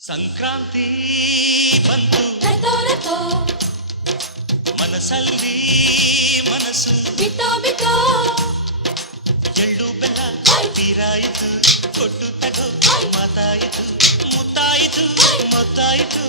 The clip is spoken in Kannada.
ಸಂಕ್ರಾಂತಿ ಬಂತು ಮನಸ್ಸಲ್ಲಿ ಮನಸ್ಸು ಬಿತ್ತೋ ಬಿತ್ತೋ ಎಳ್ಳು ಬೆಲ್ಲ ತೀರಾಯಿತು ಕೊಟ್ಟು ತಗೋ ಮಾತಾಯಿತು ಮುತ್ತಾಯಿತು ಮೊತ್ತಾಯಿತು